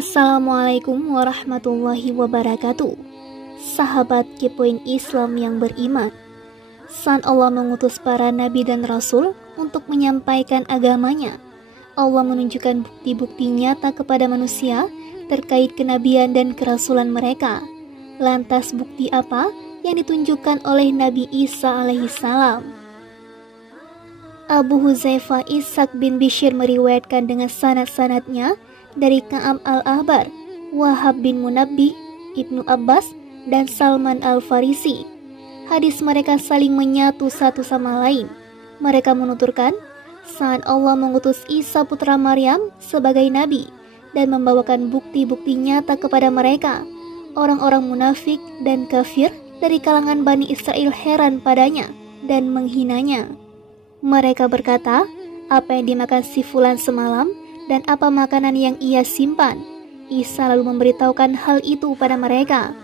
Assalamualaikum warahmatullahi wabarakatuh. Sahabat Kepoin Islam yang beriman, saat Allah mengutus para nabi dan rasul untuk menyampaikan agamanya, Allah menunjukkan bukti-bukti nyata kepada manusia terkait kenabian dan kerasulan mereka. Lantas bukti apa yang ditunjukkan oleh Nabi Isa alaihissalam? Abu Huzaifah Ishaq bin Bishr meriwayatkan dengan sanad-sanadnya dari Ka'ab al-Ahbar, Wahab bin Munabbih, Ibnu Abbas, dan Salman al-Farisi. Hadis mereka saling menyatu satu sama lain. Mereka menuturkan, saat Allah mengutus Isa putra Maryam sebagai nabi dan membawakan bukti-bukti nyata kepada mereka, orang-orang munafik dan kafir dari kalangan Bani Israel heran padanya dan menghinanya. Mereka berkata, apa yang dimakan si fulan semalam dan apa makanan yang ia simpan? Isa lalu memberitahukan hal itu pada mereka.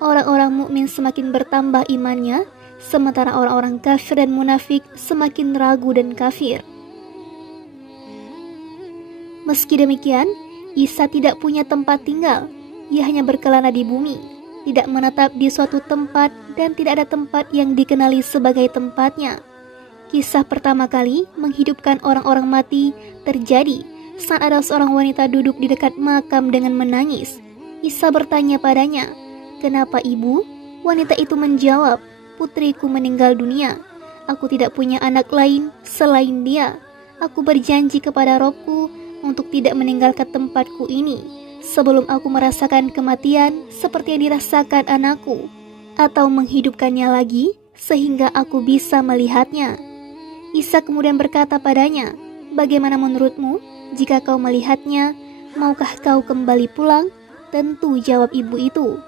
Orang-orang mukmin semakin bertambah imannya, sementara orang-orang kafir dan munafik semakin ragu dan kafir. Meski demikian, Isa tidak punya tempat tinggal. Ia hanya berkelana di bumi, tidak menetap di suatu tempat dan tidak ada tempat yang dikenali sebagai tempatnya. Kisah pertama kali menghidupkan orang-orang mati terjadi saat ada seorang wanita duduk di dekat makam dengan menangis. Isa bertanya padanya, "Kenapa ibu?" Wanita itu menjawab, "Putriku meninggal dunia. Aku tidak punya anak lain selain dia. Aku berjanji kepada Robku untuk tidak meninggalkan tempatku ini sebelum aku merasakan kematian seperti yang dirasakan anakku, atau menghidupkannya lagi sehingga aku bisa melihatnya." Isa kemudian berkata padanya, "Bagaimana menurutmu? Jika kau melihatnya, maukah kau kembali pulang?" Tentu, jawab ibu itu.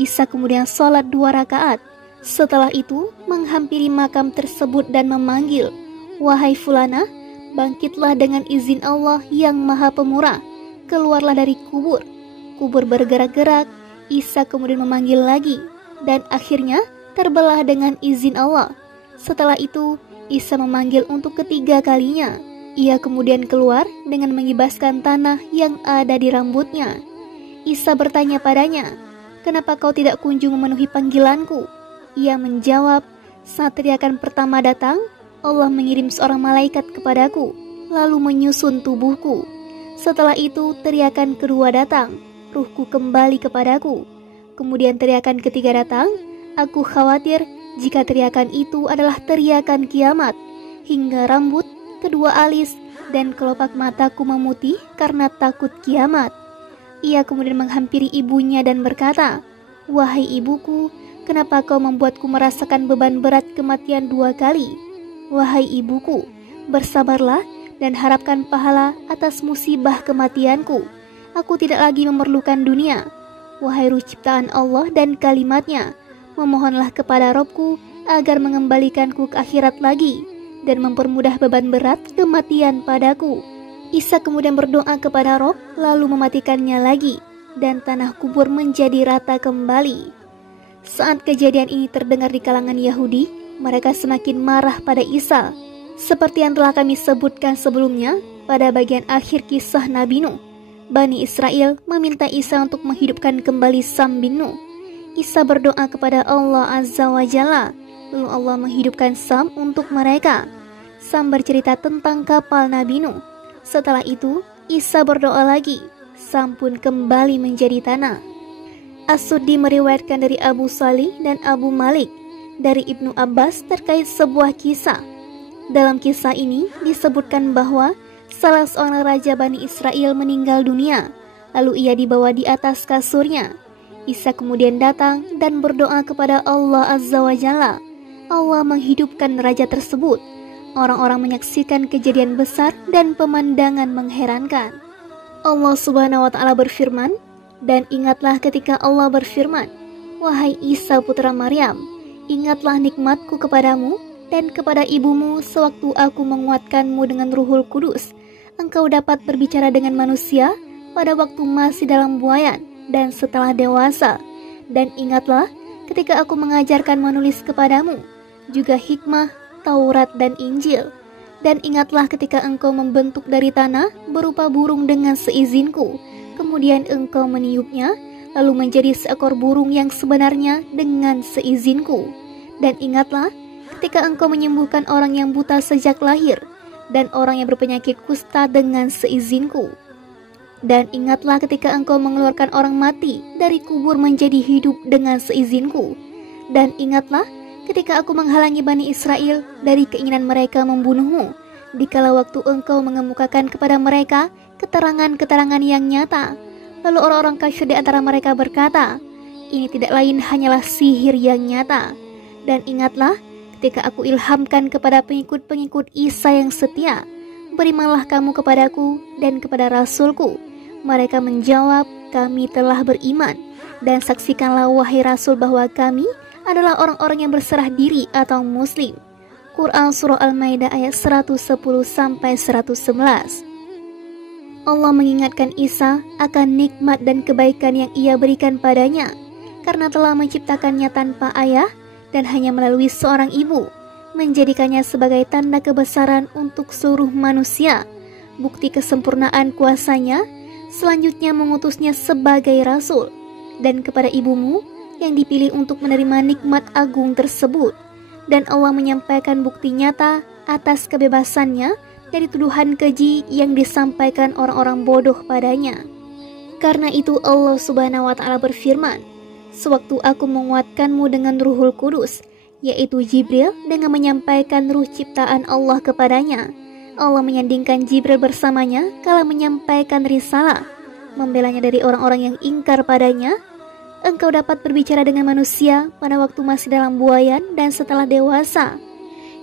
Isa kemudian sholat 2 rakaat. Setelah itu menghampiri makam tersebut dan memanggil, "Wahai fulana, bangkitlah dengan izin Allah yang maha pemurah. Keluarlah dari kubur." Kubur bergerak-gerak. Isa kemudian memanggil lagi, dan akhirnya terbelah dengan izin Allah. Setelah itu Isa memanggil untuk ketiga kalinya. Ia kemudian keluar dengan mengibaskan tanah yang ada di rambutnya. Isa bertanya padanya, "Kenapa kau tidak kunjung memenuhi panggilanku?" Ia menjawab, "Saat teriakan pertama datang, Allah mengirim seorang malaikat kepadaku, lalu menyusun tubuhku. Setelah itu teriakan kedua datang, ruhku kembali kepadaku. Kemudian teriakan ketiga datang, aku khawatir jika teriakan itu adalah teriakan kiamat, hingga rambut, kedua alis, dan kelopak mataku memutih karena takut kiamat." Ia kemudian menghampiri ibunya dan berkata, "Wahai ibuku, kenapa kau membuatku merasakan beban berat kematian 2 kali? Wahai ibuku, bersabarlah dan harapkan pahala atas musibah kematianku. Aku tidak lagi memerlukan dunia. Wahai ruh ciptaan Allah dan kalimatnya, memohonlah kepada Robku agar mengembalikanku ke akhirat lagi dan mempermudah beban berat kematian padaku." Isa kemudian berdoa kepada Rob, lalu mematikannya lagi, dan tanah kubur menjadi rata kembali. Saat kejadian ini terdengar di kalangan Yahudi, mereka semakin marah pada Isa. Seperti yang telah kami sebutkan sebelumnya, pada bagian akhir kisah Nabi Nuh, Bani Israel meminta Isa untuk menghidupkan kembali Sam bin Nuh. Isa berdoa kepada Allah Azza wa Jalla, lalu Allah menghidupkan Sam untuk mereka. Sam bercerita tentang kapal Nabi Nuh. Setelah itu, Isa berdoa lagi. Sam pun kembali menjadi tanah. As-Suddi meriwayatkan dari Abu Salih dan Abu Malik dari Ibnu Abbas terkait sebuah kisah. Dalam kisah ini disebutkan bahwa salah seorang raja Bani Israel meninggal dunia, lalu ia dibawa di atas kasurnya. Isa kemudian datang dan berdoa kepada Allah Azza wa Jalla. Allah menghidupkan raja tersebut. Orang-orang menyaksikan kejadian besar dan pemandangan mengherankan. Allah Subhanahu wa Ta'ala berfirman, "Dan ingatlah ketika Allah berfirman, wahai Isa putra Maryam, ingatlah nikmatku kepadamu dan kepada ibumu sewaktu aku menguatkanmu dengan Ruhul Kudus. Engkau dapat berbicara dengan manusia pada waktu masih dalam buayan dan setelah dewasa. Dan ingatlah ketika aku mengajarkan menulis kepadamu, juga hikmah, Taurat dan Injil. Dan ingatlah ketika engkau membentuk dari tanah berupa burung dengan seizinku, kemudian engkau meniupnya, lalu menjadi seekor burung yang sebenarnya dengan seizinku. Dan ingatlah, ketika engkau menyembuhkan orang yang buta sejak lahir, dan orang yang berpenyakit kusta dengan seizinku. Dan ingatlah ketika engkau mengeluarkan orang mati dari kubur menjadi hidup dengan seizinku. Dan ingatlah ketika aku menghalangi Bani Israel dari keinginan mereka membunuhmu, dikala waktu engkau mengemukakan kepada mereka keterangan-keterangan yang nyata. Lalu orang-orang kafir di antara mereka berkata, ini tidak lain hanyalah sihir yang nyata. Dan ingatlah ketika aku ilhamkan kepada pengikut-pengikut Isa yang setia, berimanlah kamu kepadaku dan kepada Rasulku. Mereka menjawab, kami telah beriman. Dan saksikanlah wahai Rasul bahwa kami adalah orang-orang yang berserah diri atau Muslim. Quran Surah Al-Maidah ayat 110-111. Allah mengingatkan Isa akan nikmat dan kebaikan yang ia berikan padanya, karena telah menciptakannya tanpa ayah dan hanya melalui seorang ibu, menjadikannya sebagai tanda kebesaran untuk seluruh manusia, bukti kesempurnaan kuasanya, selanjutnya mengutusnya sebagai Rasul, dan kepada ibumu yang dipilih untuk menerima nikmat agung tersebut. Dan Allah menyampaikan bukti nyata atas kebebasannya dari tuduhan keji yang disampaikan orang-orang bodoh padanya. Karena itu Allah Subhanahu wa Ta'ala berfirman, sewaktu aku menguatkanmu dengan Ruhul Kudus, yaitu Jibril, dengan menyampaikan ruh ciptaan Allah kepadanya. Allah menyandingkan Jibril bersamanya kala menyampaikan risalah, membelanya dari orang-orang yang ingkar padanya. Engkau dapat berbicara dengan manusia pada waktu masih dalam buayan dan setelah dewasa,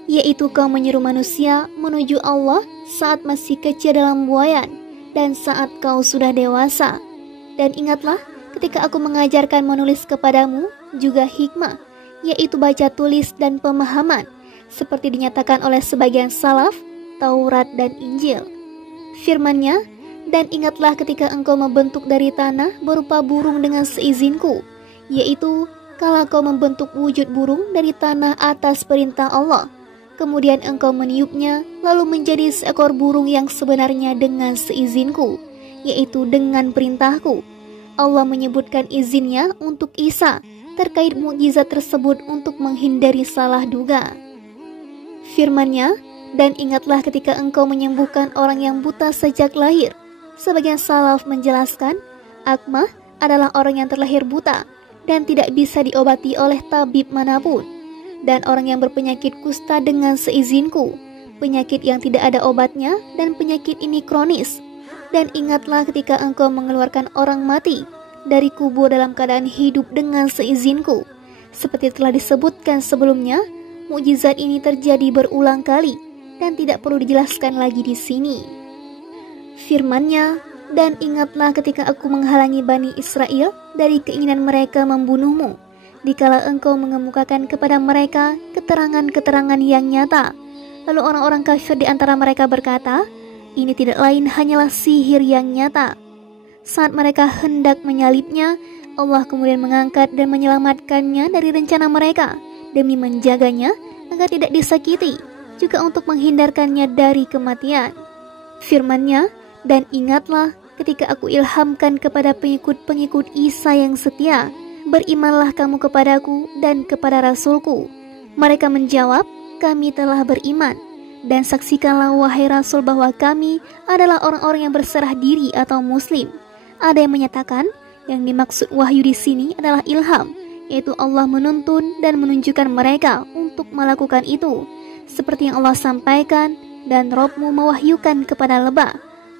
yaitu kau menyeru manusia menuju Allah saat masih kecil dalam buayan dan saat kau sudah dewasa. Dan ingatlah ketika aku mengajarkan menulis kepadamu juga hikmah, yaitu baca tulis dan pemahaman, seperti dinyatakan oleh sebagian salaf, Taurat dan Injil. Firman-Nya, dan ingatlah ketika engkau membentuk dari tanah berupa burung dengan seizinku, yaitu kala kau membentuk wujud burung dari tanah atas perintah Allah, kemudian engkau meniupnya, lalu menjadi seekor burung yang sebenarnya dengan seizinku, yaitu dengan perintahku. Allah menyebutkan izinnya untuk Isa terkait mukjizat tersebut untuk menghindari salah duga. Firman-Nya, dan ingatlah ketika engkau menyembuhkan orang yang buta sejak lahir. Sebagian salaf menjelaskan, akmah adalah orang yang terlahir buta dan tidak bisa diobati oleh tabib manapun, dan orang yang berpenyakit kusta dengan seizinku, penyakit yang tidak ada obatnya dan penyakit ini kronis. Dan ingatlah ketika engkau mengeluarkan orang mati dari kubur dalam keadaan hidup dengan seizinku. Seperti telah disebutkan sebelumnya, mukjizat ini terjadi berulang kali dan tidak perlu dijelaskan lagi di sini. Firman-Nya, dan ingatlah ketika aku menghalangi Bani Israel dari keinginan mereka membunuhmu, dikala engkau mengemukakan kepada mereka keterangan-keterangan yang nyata. Lalu orang-orang kafir di antara mereka berkata, ini tidak lain hanyalah sihir yang nyata. Saat mereka hendak menyalibnya, Allah kemudian mengangkat dan menyelamatkannya dari rencana mereka, demi menjaganya agar tidak disakiti, juga untuk menghindarkannya dari kematian. Firman-Nya, dan ingatlah ketika aku ilhamkan kepada pengikut-pengikut Isa yang setia, berimanlah kamu kepadaku dan kepada Rasulku. Mereka menjawab, kami telah beriman. Dan saksikanlah wahai Rasul bahwa kami adalah orang-orang yang berserah diri atau Muslim. Ada yang menyatakan yang dimaksud wahyu di sini adalah ilham, yaitu Allah menuntun dan menunjukkan mereka untuk melakukan itu, seperti yang Allah sampaikan, dan Rabbmu mewahyukan kepada lebah.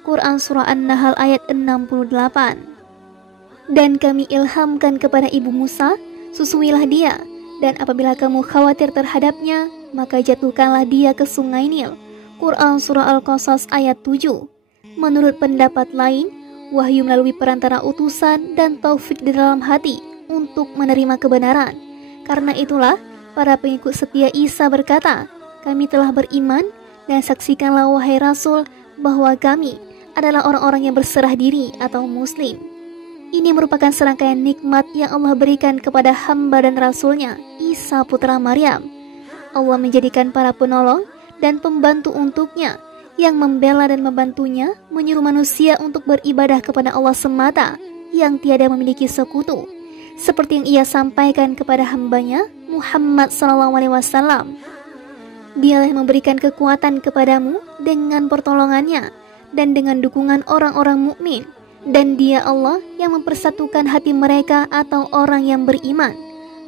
Quran Surah An-Nahl ayat 68. Dan kami ilhamkan kepada ibu Musa, susuilah dia, dan apabila kamu khawatir terhadapnya, maka jatuhkanlah dia ke sungai Nil. Quran Surah Al-Qasas ayat 7. Menurut pendapat lain, wahyu melalui perantara utusan dan taufik di dalam hati untuk menerima kebenaran. Karena itulah, para pengikut setia Isa berkata, kami telah beriman, dan saksikanlah wahai Rasul bahwa kami adalah orang-orang yang berserah diri atau Muslim. Ini merupakan serangkaian nikmat yang Allah berikan kepada hamba dan Rasul-Nya, Isa putra Maryam. Allah menjadikan para penolong dan pembantu untuknya, yang membela dan membantunya, menyuruh manusia untuk beribadah kepada Allah semata, yang tiada memiliki sekutu, seperti yang ia sampaikan kepada hambanya Muhammad SAW. Dialah yang memberikan kekuatan kepadamu dengan pertolongannya dan dengan dukungan orang-orang mukmin, dan Dia Allah yang mempersatukan hati mereka atau orang yang beriman.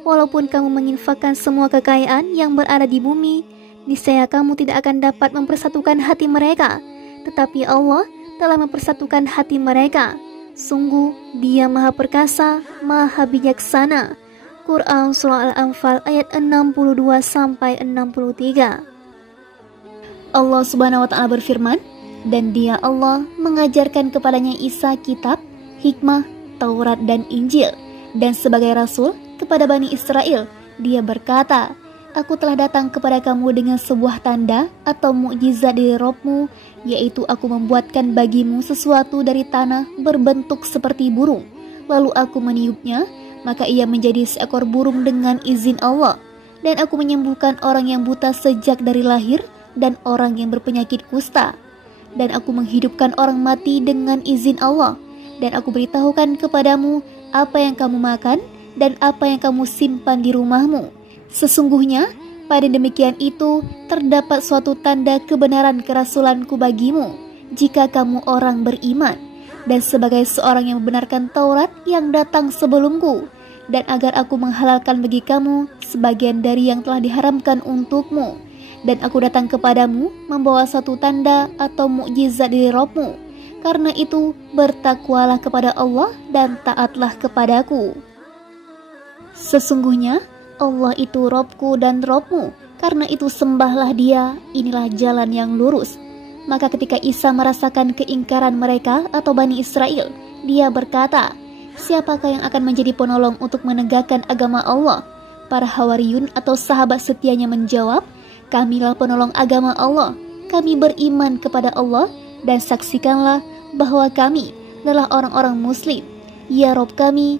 Walaupun kamu menginfakkan semua kekayaan yang berada di bumi, niscaya kamu tidak akan dapat mempersatukan hati mereka, tetapi Allah telah mempersatukan hati mereka. Sungguh Dia Maha Perkasa, Maha Bijaksana. Quran Surah Al-Anfal ayat 62-63. Allah Subhanahu wa Ta'ala berfirman, dan Dia Allah mengajarkan kepadanya Isa kitab, hikmah, Taurat dan Injil, dan sebagai rasul kepada Bani Israel, Dia berkata, Aku telah datang kepada kamu dengan sebuah tanda atau mukjizat dari Rabb-mu, yaitu aku membuatkan bagimu sesuatu dari tanah berbentuk seperti burung. Lalu aku meniupnya, maka ia menjadi seekor burung dengan izin Allah. Dan aku menyembuhkan orang yang buta sejak dari lahir dan orang yang berpenyakit kusta. Dan aku menghidupkan orang mati dengan izin Allah. Dan aku beritahukan kepadamu apa yang kamu makan dan apa yang kamu simpan di rumahmu. Sesungguhnya pada demikian itu terdapat suatu tanda kebenaran kerasulanku bagimu jika kamu orang beriman, dan sebagai seorang yang membenarkan Taurat yang datang sebelumku, dan agar aku menghalalkan bagi kamu sebagian dari yang telah diharamkan untukmu. Dan aku datang kepadamu membawa satu tanda atau mukjizat dari Rabb-mu. Karena itu bertakwalah kepada Allah dan taatlah kepadaku. Sesungguhnya Allah itu Rabb-ku dan Rabb-mu, karena itu sembahlah Dia, inilah jalan yang lurus. Maka ketika Isa merasakan keingkaran mereka atau Bani Israel, Dia berkata, siapakah yang akan menjadi penolong untuk menegakkan agama Allah? Para Hawariyun atau sahabat setianya menjawab, kamilah penolong agama Allah, kami beriman kepada Allah, dan saksikanlah bahwa kami adalah orang-orang muslim. Ya Rabb kami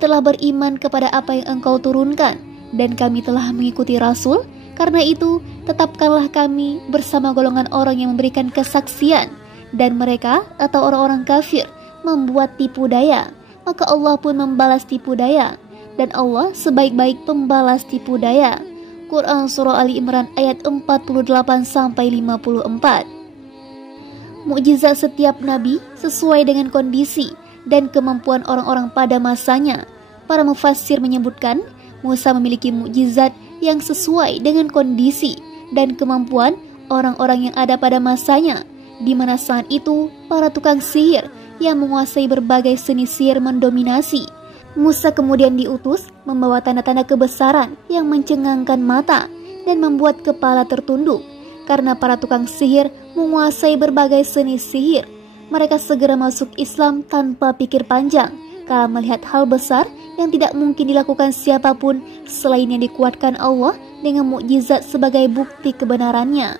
telah beriman kepada apa yang Engkau turunkan, dan kami telah mengikuti Rasul. Karena itu tetapkanlah kami bersama golongan orang yang memberikan kesaksian. Dan mereka atau orang-orang kafir membuat tipu daya, maka Allah pun membalas tipu daya, dan Allah sebaik-baik pembalas tipu daya. Quran Surah Ali Imran ayat 48-54. Mukjizat setiap nabi sesuai dengan kondisi dan kemampuan orang-orang pada masanya. Para mufassir menyebutkan Musa memiliki mukjizat yang sesuai dengan kondisi dan kemampuan orang-orang yang ada pada masanya, di mana saat itu para tukang sihir yang menguasai berbagai seni sihir mendominasi. Musa kemudian diutus membawa tanda-tanda kebesaran yang mencengangkan mata dan membuat kepala tertunduk. Karena para tukang sihir menguasai berbagai seni sihir, mereka segera masuk Islam tanpa pikir panjang, karena melihat hal besar yang tidak mungkin dilakukan siapapun selain yang dikuatkan Allah dengan mukjizat sebagai bukti kebenarannya.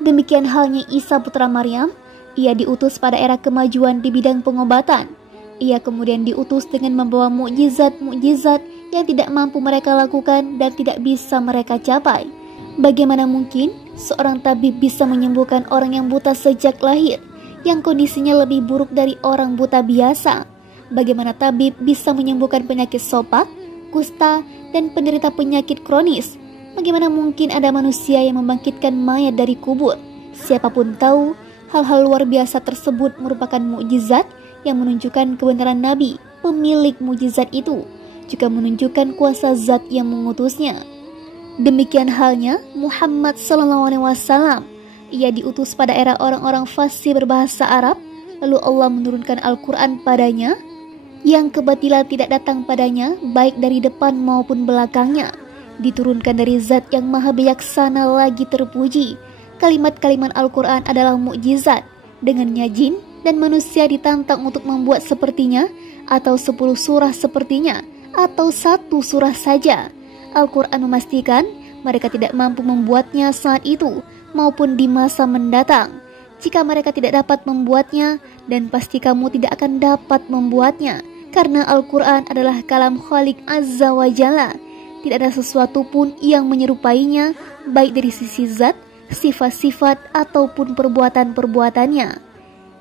Demikian halnya Isa putra Maryam, ia diutus pada era kemajuan di bidang pengobatan. Ia kemudian diutus dengan membawa mukjizat-mukjizat yang tidak mampu mereka lakukan dan tidak bisa mereka capai. Bagaimana mungkin seorang tabib bisa menyembuhkan orang yang buta sejak lahir, yang kondisinya lebih buruk dari orang buta biasa? Bagaimana tabib bisa menyembuhkan penyakit sopak, kusta, dan penderita penyakit kronis? Bagaimana mungkin ada manusia yang membangkitkan mayat dari kubur? Siapapun tahu, hal-hal luar biasa tersebut merupakan mukjizat yang menunjukkan kebenaran Nabi, pemilik mukjizat itu, juga menunjukkan kuasa zat yang mengutusnya. Demikian halnya Muhammad SAW. Ia diutus pada era orang-orang fasih berbahasa Arab, lalu Allah menurunkan Al-Quran padanya, yang kebatilan tidak datang padanya baik dari depan maupun belakangnya, diturunkan dari zat yang maha bijaksana lagi terpuji. Kalimat-kalimat Al-Quran adalah mukjizat. Dengannya jin dan manusia ditantang untuk membuat sepertinya, atau 10 surah sepertinya, atau 1 surah saja. Al-Quran memastikan mereka tidak mampu membuatnya saat itu maupun di masa mendatang. Jika mereka tidak dapat membuatnya, dan pasti kamu tidak akan dapat membuatnya, karena Al-Quran adalah kalam Khalik Azza wa Jalla. Tidak ada sesuatu pun yang menyerupainya, baik dari sisi zat, sifat-sifat ataupun perbuatan-perbuatannya.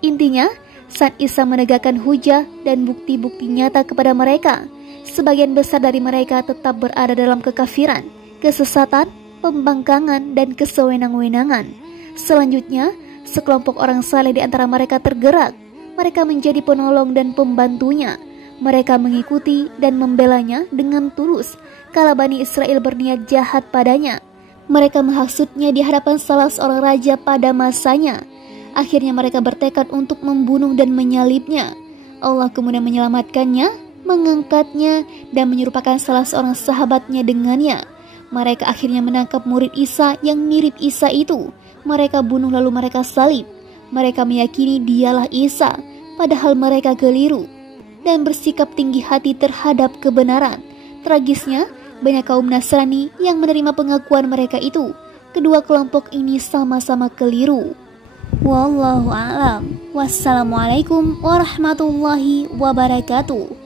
Intinya, saat Isa menegakkan hujah dan bukti-bukti nyata kepada mereka, sebagian besar dari mereka tetap berada dalam kekafiran, kesesatan, pembangkangan, dan kesewenang-wenangan. Selanjutnya, sekelompok orang saleh di antara mereka tergerak. Mereka menjadi penolong dan pembantunya. Mereka mengikuti dan membelanya dengan tulus kala Bani Israel berniat jahat padanya. Mereka menghasutnya di hadapan salah seorang raja pada masanya. Akhirnya mereka bertekad untuk membunuh dan menyalibnya. Allah kemudian menyelamatkannya, mengangkatnya, dan menyerupakan salah seorang sahabatnya dengannya. Mereka akhirnya menangkap murid Isa yang mirip Isa itu. Mereka bunuh lalu mereka salib. Mereka meyakini dialah Isa, padahal mereka keliru dan bersikap tinggi hati terhadap kebenaran. Tragisnya, banyak kaum Nasrani yang menerima pengakuan mereka itu. Kedua kelompok ini sama-sama keliru. Wallahu a'lam. Wassalamualaikum warahmatullahi wabarakatuh.